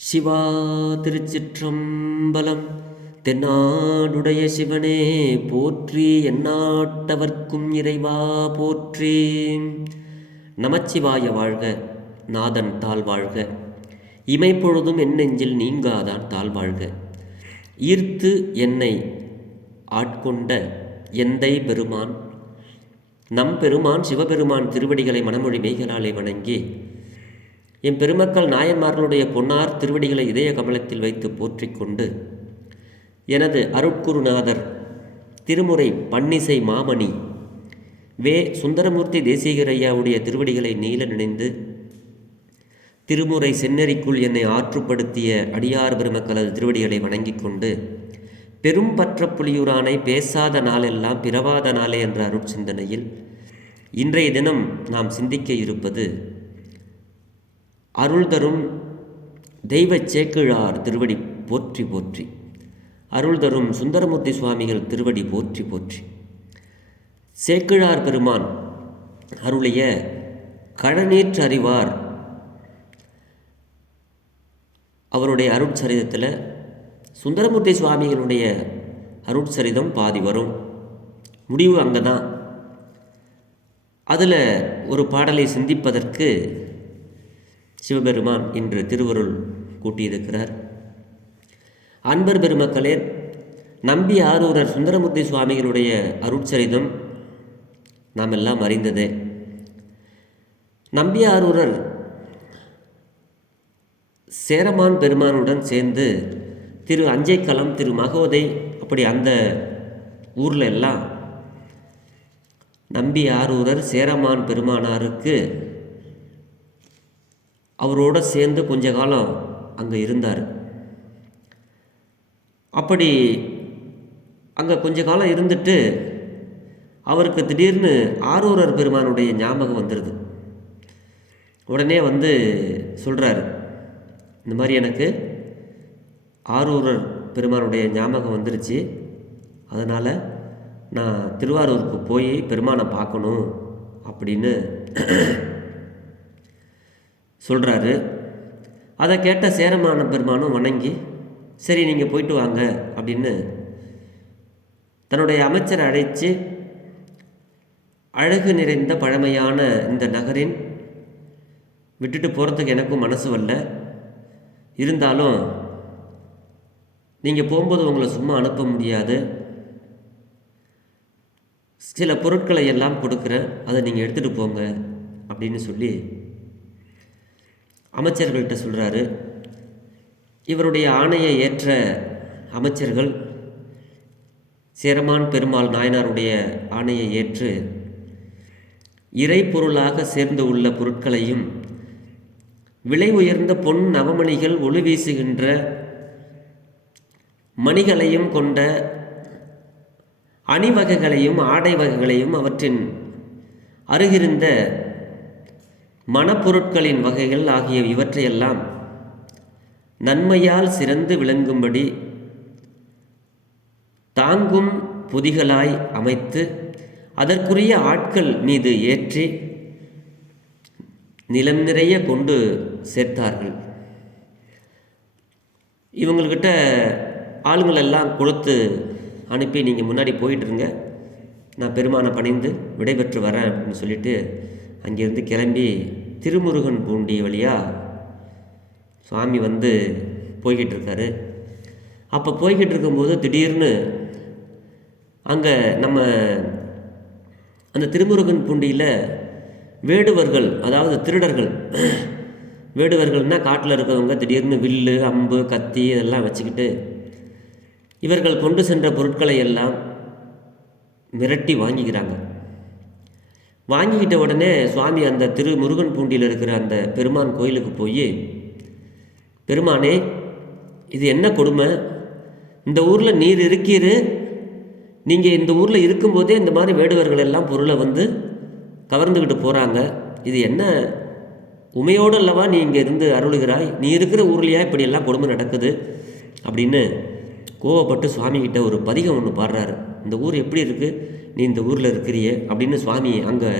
சிவா திருச்சிற்றம்பலம். தென்னாடுடைய சிவனே போற்றி, எந்நாட்டவர்க்கும் இறைவா போற்றி. நமச்சிவாய வாழ்க, நாதன் தாழ் வாழ்க, இமைப்பொழுதும் என் நெஞ்சில் நீங்காதான் தாழ் வாழ்க. ஈர்த்து என்னை ஆட்கொண்ட எந்தை பெருமான் நம் பெருமான் சிவபெருமான் திருவடிகளை மனமொழி மெய்களாலே வணங்கி, என் பெருமக்கள் நாயன்மார்களுடைய பொன்னார் திருவடிகளை இதய கமலத்தில் வைத்து போற்றிக்கொண்டு, எனது அருட்குருநாதர் திருமுறை பன்னிசை மாமணி வே சுந்தரமூர்த்தி தேசிகரையாவுடைய திருவடிகளை நீல நினைந்து, திருமுறை செந்நெறிக்குள் என்னை ஆற்றுப்படுத்திய அடியார் பெருமக்களது திருவடிகளை வணங்கி கொண்டு, பெரும் பற்ற புலியூரானை பேசாத நாளெல்லாம் பிறவாத நாளே என்ற அருட்சிந்தனையில் இன்றைய தினம் நாம் சிந்திக்க இருப்பது அருள் தரும் தெய்வ சேக்கிழார் திருவடி போற்றி போற்றி, அருள் தரும் சுந்தரமூர்த்தி சுவாமிகள் திருவடி போற்றி போற்றி. சேக்கிழார் பெருமான் அருளிய கழநீற்று அறிவார் அவருடைய அருட்சரிதத்தில் சுந்தரமூர்த்தி சுவாமிகளுடைய அருட்சரிதம் பாதி வரும், முடிவு அங்கே தான். அதில் ஒரு பாடலை சிந்திப்பதற்கு சிவபெருமான் இன்று திருவருள் கூட்டியிருக்கிறார். அன்பர் பெருமக்களே, நம்பி ஆரூரர் சுந்தரமூர்த்தி சுவாமிகளுடைய அருட்சரிதம் நாம் எல்லாம் அறிந்ததே. நம்பி ஆரூரர் சேரமான் பெருமானுடன் சேர்ந்து திரு அஞ்சைக்களம், திரு மகோதை, அப்படி அந்த ஊரில் எல்லாம் நம்பி ஆரூரர் சேரமான் பெருமானாருக்கு அவரோடு சேர்ந்து கொஞ்ச காலம் அங்கே இருந்தார். அப்படி அங்கே கொஞ்ச காலம் இருந்துட்டு அவருக்கு திடீர்னு ஆரூரர் பெருமானுடைய ஞாபகம் வந்துடுது. உடனே சொல்கிறாரு, இந்த மாதிரி எனக்கு ஆரூரர் பெருமானுடைய ஞாபகம் வந்துருச்சு, அதனால் நான் திருவாரூருக்கு போய் பெருமானை பார்க்கணும் அப்படின்னு சொல்கிறாரு. அதை கேட்ட சேரமான பெருமானும் வணங்கி, சரி நீங்கள் போயிட்டு வாங்க அப்படின்னு தன்னுடைய அமைச்சரை அழைச்சி, அழகு நிறைந்த பழமையான இந்த நகரின் விட்டுட்டு போகிறதுக்கு எனக்கும் மனசு வரல, இருந்தாலும் நீங்கள் போகும்போது உங்களை சும்மா அனுப்ப முடியாது, சில பொருட்களை எல்லாம் கொடுக்குறேன், அதை நீங்கள் எடுத்துகிட்டு போங்க அப்படின்னு சொல்லி அமைச்சர்கள்ட்ட சொல்கிறாரு. இவருடைய ஆணையை ஏற்ற அமைச்சர்கள் சேரமான் பெருமாள் நாயனாருடைய ஆணையை ஏற்று இறை பொருளாக சேர்ந்து உள்ள பொருட்களையும் விலை உயர்ந்த பொன் நவமணிகள் ஒளி வீசுகின்ற மணிகளையும் கொண்ட அணிவகைகளையும் ஆடை வகைகளையும் அவற்றின் அருகிருந்த மணப்பொருட்களின் வகைகள் ஆகிய இவற்றையெல்லாம் நன்மையால் சிறந்து விளங்கும்படி தாங்கும் பொதிகளாய் அமைத்து அதற்குரிய ஆட்கள் மீது ஏற்றி நிலம் நிறைய கொண்டு சேர்த்தார்கள். இவங்கள்கிட்ட ஆளுங்களெல்லாம் கொடுத்து அனுப்பி, நீங்கள் முன்னாடி போயிட்டுருங்க, நான் பெருமானை பணிந்து விடைபெற்று வரேன் அப்படின்னு சொல்லிட்டு அங்கேருந்து கிளம்பி திருமுருகன் பூண்டி வழியாக சுவாமி போய்கிட்டு இருக்காரு. அப்போ போய்கிட்டு இருக்கும்போது திடீர்னு அங்கே நம்ம அந்த திருமுருகன் பூண்டியில் வேடுவர்கள், அதாவது திருடர்கள், வேடுவர்கள்னால் காட்டில் இருக்கிறவங்க திடீர்னு வில்லு, அம்பு, கத்தி இதெல்லாம் வச்சுக்கிட்டு இவர்கள் கொண்டு சென்ற பொருட்களை எல்லாம் மிரட்டி வாங்கிக்கிறாங்க. வாங்கிக்கிட்ட உடனே சுவாமி அந்த திருமுருகன் பூண்டியில் இருக்கிற அந்த பெருமான் கோயிலுக்கு போய், பெருமானே இது என்ன கொடுமை, இந்த ஊரில் நீர் இருக்கீரு, நீங்கள் இந்த ஊரில் இருக்கும்போதே இந்த மாதிரி வேடுவர்கள் எல்லாம் பொருளை கவர்ந்துக்கிட்டு போகிறாங்க, இது என்ன உமையோடு அல்லவா நீ இங்கே இருந்து அருளுகிறாய், நீ இருக்கிற ஊர்லையா இப்படியெல்லாம் கொடுமை நடக்குது அப்படின்னு கோவப்பட்டு சுவாமிகிட்ட ஒரு பதிகம் ஒன்று பாடுறாரு. இந்த ஊர் எப்படி இருக்குது, நீ இந்த ஊரில் இருக்கிறியே அப்படின்னு சுவாமி அங்கே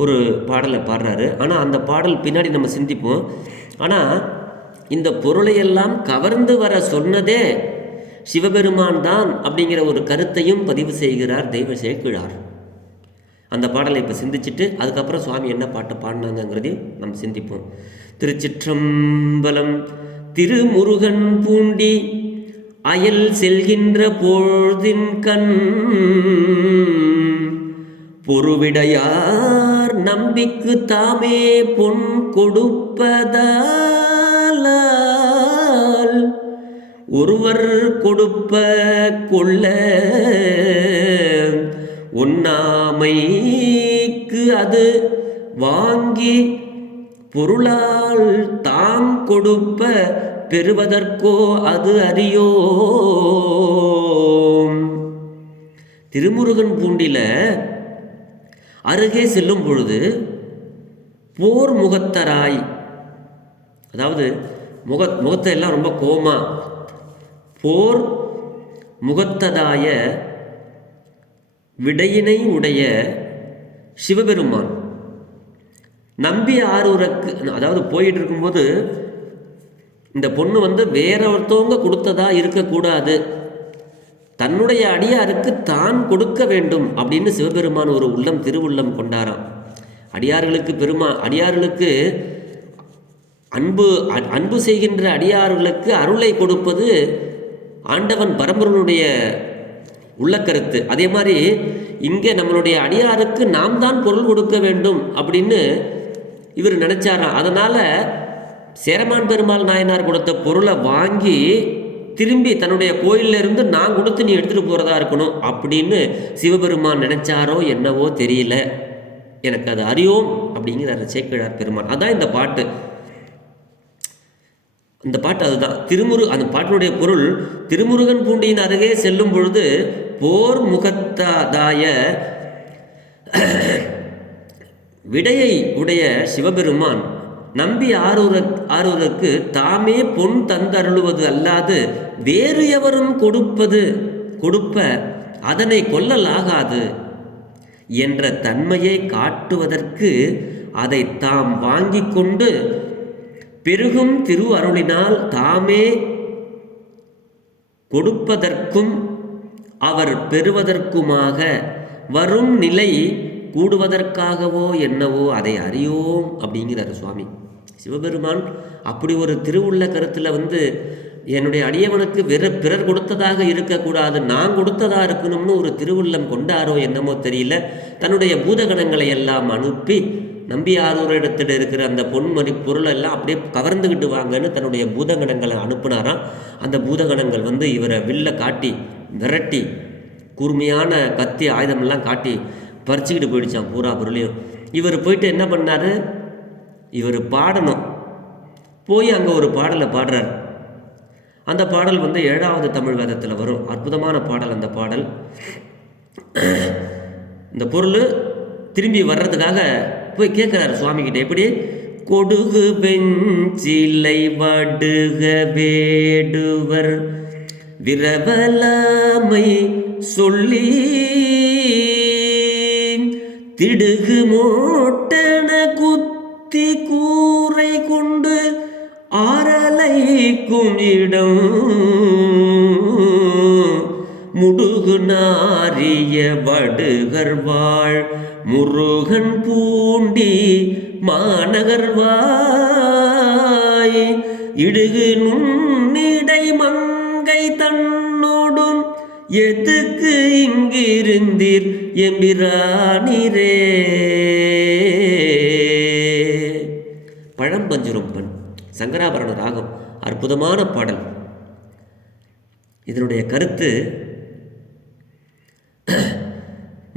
ஒரு பாடலை பாடுறாரு. ஆனால் அந்த பாடல் பின்னாடி நம்ம சிந்திப்போம். ஆனால் இந்த பொருளையெல்லாம் கவர்ந்து வர சொன்னதே சிவபெருமான் தான் அப்படிங்கிற ஒரு கருத்தையும் பதிவு செய்கிறார் தெய்வ சேக்கிழார். அந்த பாடலை இப்போ சிந்திச்சுட்டு அதுக்கப்புறம் சுவாமி என்ன பாட்டை பாடினாங்கிறதையும் நம்ம சிந்திப்போம். திருச்சிற்றம்பலம். திருமுருகன் பூண்டி அயல் செல்கின்ற பொழுதின் கண் பொருவிடையார் நம்பிக்கு தாமே பொன் கொடுப்பதால் ஒருவர் கொடுப்ப கொள்ள ஒண்ணாமைக்கு அது வாங்கி பொருளால் தாம் கொடுப்ப பெறுவதற்கோ அது அறியோம். திருமுருகன் பூண்டில அருகே செல்லும் பொழுது போர் முகத்தராய், அதாவது முகத்தை எல்லாம் ரொம்ப கோமா போர் முகத்ததாய விடையினை உடைய சிவபெருமான் நம்பி ஆரூருக்கு, அதாவது போயிட்டு இருக்கும்போது இந்த பொண்ணு வேற ஒருத்தவங்க கொடுத்ததா இருக்கக்கூடாது, தன்னுடைய அடியாருக்கு தான் கொடுக்க வேண்டும் அப்படின்னு சிவபெருமான் ஒரு உள்ளம் திருவுள்ளம் கொண்டாராம். அடியார்களுக்கு அன்பு செய்கின்ற அடியார்களுக்கு அருளை கொடுப்பது ஆண்டவன் பரம்பரனுடைய உள்ள கருத்து. அதே மாதிரி இங்கே நம்மளுடைய அடியாருக்கு நாம் தான் பொருள் கொடுக்க வேண்டும் அப்படின்னு இவர் நினைச்சாராம். அதனால சேரமான் பெருமாள் நாயனார் கொடுத்த பொருளை வாங்கி திரும்பி தன்னுடைய கோயிலிருந்து நான் கொடுத்து நீ எடுத்துகிட்டு போகிறதா இருக்கணும் அப்படின்னு சிவபெருமான் நினைச்சாரோ என்னவோ தெரியல, எனக்கு அது அறியோம் அப்படிங்கிறார் சேக்கிழார் பெருமான். அதான் இந்த பாட்டு. இந்த பாட்டு அதுதான் அந்த பாட்டினுடைய பொருள். திருமுருகன் பூண்டியின் அருகே செல்லும் பொழுது போர் முகத்தாதாய விடையை உடைய சிவபெருமான் நம்பி ஆரூருக்கு தாமே பொன் தந்தருளுவது அல்லாது வேறு எவரும் கொடுப்ப அதனை கொள்ளலாகாது என்ற தன்மையை காட்டுவதற்கு அதை தாம் வாங்கி கொண்டு பெருகும் திரு அருளினால் தாமே கொடுப்பதற்கும் அவர் பெறுவதற்குமாக வரும் நிலை கூடுவதற்காகவோ என்னவோ அதை அறியோம் அப்படிங்கிறார் சுவாமி. சிவபெருமான் அப்படி ஒரு திருவுள்ள கருத்தில் என்னுடைய அடியவனுக்கு பிறர் கொடுத்ததாக இருக்கக்கூடாது, நான் கொடுத்ததா இருக்கணும்னு ஒரு திருவுள்ளம் கொண்டாரோ என்னமோ தெரியல. தன்னுடைய பூதகணங்களை எல்லாம் அனுப்பி நம்பி ஆரூரிடத்தில் இருக்கிற அந்த பொன்மணி பொருளை எல்லாம் அப்படியே கவர்ந்துக்கிட்டு வாங்கன்னு தன்னுடைய பூதகணங்களை அனுப்புனாராம். அந்த பூதகணங்கள் இவரை வில்ல காட்டி விரட்டி கூர்மையான கத்தி ஆயுதமெல்லாம் காட்டி பறிச்சுக்கிட்டு போயிடுச்சான் பூரா பொருளையும். இவர் போயிட்டு என்ன பண்ணார், இவர் பாடணும் போய் அங்கே ஒரு பாடலை பாடுறார். அந்த பாடல் 7வது தமிழ் வேதத்தில் வரும். அற்புதமான பாடல் அந்த பாடல். இந்த பொருள் திரும்பி வர்றதுக்காக போய் கேட்குறாரு சுவாமிகிட்ட, எப்படி கொடுகு வெஞ்சிலை வடுக வேடுவர் விரவலாமை சொல்லி திடுகு மோட்டன குத்தி கூரை கொண்டு ஆரலைக்கும் இடம் முடுகு நாரிய வடுகர்வாள் முருகன் பூண்டி மாநகர்வாய் இடுகு நுண்ணிடை மங்கை தன்னோடும் எதுக்கு இங்கிருந்தீர் எம்பிரானிரே. பழம்பஞ்சுரம்பன் சங்கராபரண ராகம். அற்புதமான பாடல். இதனுடைய கருத்து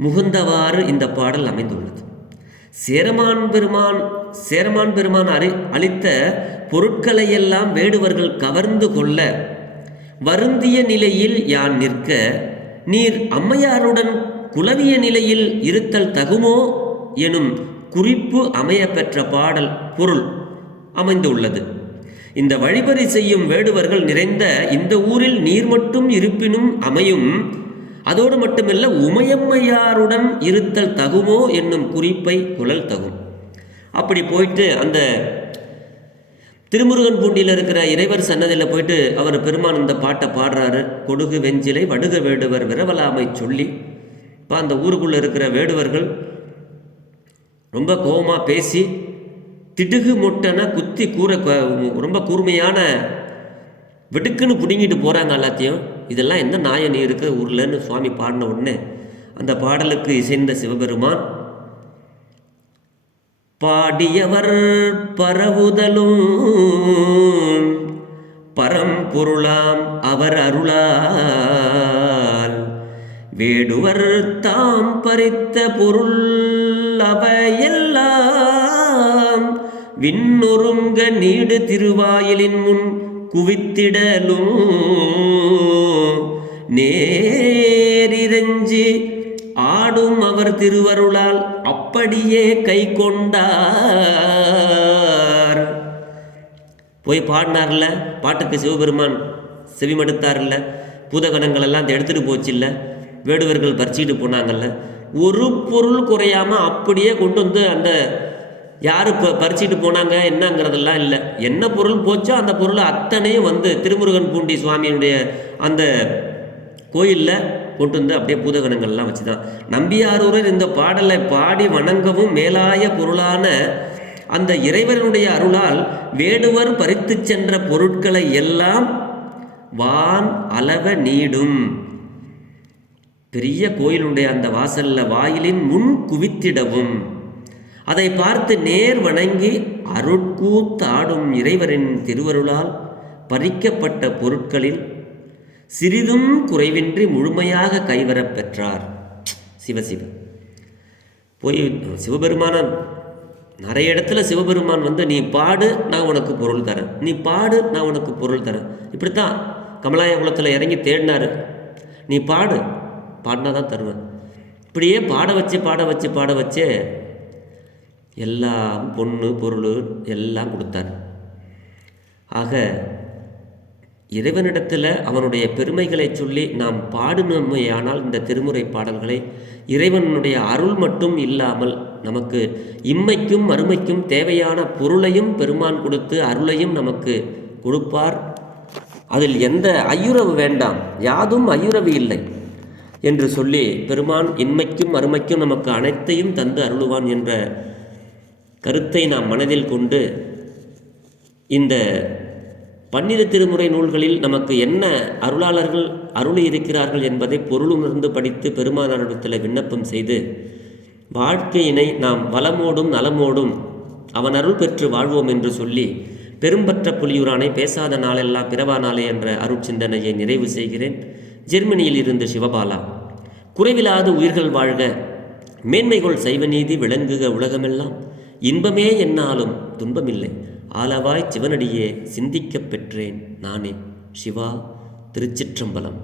முகுந்தவாறு இந்த பாடல் அமைந்துள்ளது. சேரமான் பெருமான் அளித்த பொருட்களை எல்லாம் வேடுவர்கள் கவர்ந்து கொள்ள வருந்திய நிலையில் யான் நிற்க நீர் அம்மையாருடன் குலவிய நிலையில் இருத்தல் தகுமோ எனும் குறிப்பு அமைய பெற்ற பாடல் பொருள் அமைந்துள்ளது. இந்த வழிபறி செய்யும் வேடுவர்கள் நிறைந்த இந்த ஊரில் நீர் மட்டும் இருப்பினும் அமையும், அதோடு மட்டுமல்ல உமையம்மையாருடன் இருத்தல் தகுமோ என்னும் குறிப்பை குழல் தகும். அப்படி போயிட்டு அந்த திருமுருகன் பூண்டியில் இருக்கிற இறைவர் சன்னதியில் போயிட்டு அவர் பெருமான் இந்த பாட்டை பாடுறாரு. கொடுகு வெஞ்சிலை வடுக வேடுவர் விரவலாமை சொல்லி. இப்போ அந்த ஊருக்குள்ளே இருக்கிற வேடுவர்கள் ரொம்ப கோபமாக பேசி திடுகு மொட்டனை குத்தி ரொம்ப கூர்மையான வெடுக்குன்னு பிடுங்கிட்டு போகிறாங்க எல்லாத்தையும். இதெல்லாம் எந்த நாய நீ இருக்க ஊர்லன்னு சுவாமி பாடின உடனே அந்த பாடலுக்கு இசைந்த சிவபெருமான் பாடியவர் பரவுதலும் பரம்பொருளாம் அவர் அருளால் வேடுவர் தாம் பறித்த பொருள் அவையெல்லாம் விண்ணொருங்க நீடு திருவாயிலின் முன் குவித்திடலும் நேரிரஞ்சி ஆடும் அவர் திருவருளால் அப்படியே கை கொண்டார். போய் பாடினார்ல, பாட்டுக்கு சிவபெருமான் செவிமடுத்தார்ல, பூதகணங்கள் எல்லாம் எடுத்துகிட்டு போச்சில்ல, வேடுவர்கள் பறிச்சுட்டு போனாங்கல்ல, ஒரு பொருள் குறையாமல் அப்படியே கொண்டு வந்து அந்த யார் பறிச்சுட்டு போனாங்க என்னங்கிறதெல்லாம் இல்லை. என்ன பொருள் போச்சோ அந்த பொருள் அத்தனையும் வந்து திருமுருகன் பூண்டி சுவாமியினுடைய அந்த கோயிலில் கொண்டு வந்து அப்படியே பூதகணங்கள்லாம் வச்சு தான் நம்பியாரூரர் இந்த பாடலை பாடி வணங்கவும் மேலாய பொருளான அந்த இறைவனுடைய அருளால் வேடுவர் பறித்து சென்ற பொருட்களை எல்லாம் வான் அளவ நீடும் பெரிய கோயிலுடைய அந்த வாசல்ல வாயிலின் முன் குவித்திடவும் அதை பார்த்து நேர் வணங்கி அருட்கூத்தாடும் இறைவரின் திருவருளால் பறிக்கப்பட்ட பொருட்களில் சிறிதும் குறைவின்றி முழுமையாக கைவரப் பெற்றார். சிவசிவ போய் சிவபெருமான நிறைய இடத்துல சிவபெருமான் வந்து நீ பாடு நான் உனக்கு பொருள் தரேன், நீ பாடு நான் உனக்கு பொருள் தரேன், இப்படித்தான் கமலாய குலத்தில் இறங்கி தேடினாரு. நீ பாடு, பாடினா தான் தருவேன். இப்படியே பாட வச்சு எல்லாம் பொண்ணு பொருள் எல்லாம் கொடுத்தார். ஆக இறைவனிடத்தில் அவனுடைய பெருமைகளை சொல்லி நாம் பாடினோமையானால் இந்த திருமுறை பாடல்களை இறைவனுடைய அருள் மட்டும் இல்லாமல் நமக்கு இம்மைக்கும் மறுமைக்கும் தேவையான பொருளையும் பெருமான் கொடுத்து அருளையும் நமக்கு கொடுப்பார். அதில் எந்த ஐயுறவு வேண்டாம், யாதும் ஐயுறவு இல்லை என்று சொல்லி பெருமான் இன்மைக்கும் மறுமைக்கும் நமக்கு அனைத்தையும் தந்து அருளுவான் என்ற கருத்தை நாம் மனதில் கொண்டு இந்த 12 திருமுறை நூல்களில் நமக்கு என்ன அருளாளர்கள் அருளி இருக்கிறார்கள் என்பதை பொருளுணர்ந்து படித்து பெருமானாரிடத்தில் விண்ணப்பம் செய்து வாழ்க்கையினை நாம் வளமோடும் நலமோடும் அவன் அருள் பெற்று வாழ்வோம் என்று சொல்லி பெரும்பற்ற புலியூரானை பேசாத நாளெல்லாம் பிறவா நாளே என்ற அருட்சிந்தனையை நிறைவு செய்கிறேன். ஜெர்மனியில் இருந்து சிவபாலா. குறைவிலாது உயிர்கள் வாழ்க, மேன்மைகள் சைவநீதி விளங்குக உலகமெல்லாம், இன்பமே என்னாலும் துன்பமில்லை, ஆலவாய் சிவனடியே சிந்திக்கப் பெற்றேன் நானே. சிவா. திருச்சிற்றம்பலம்.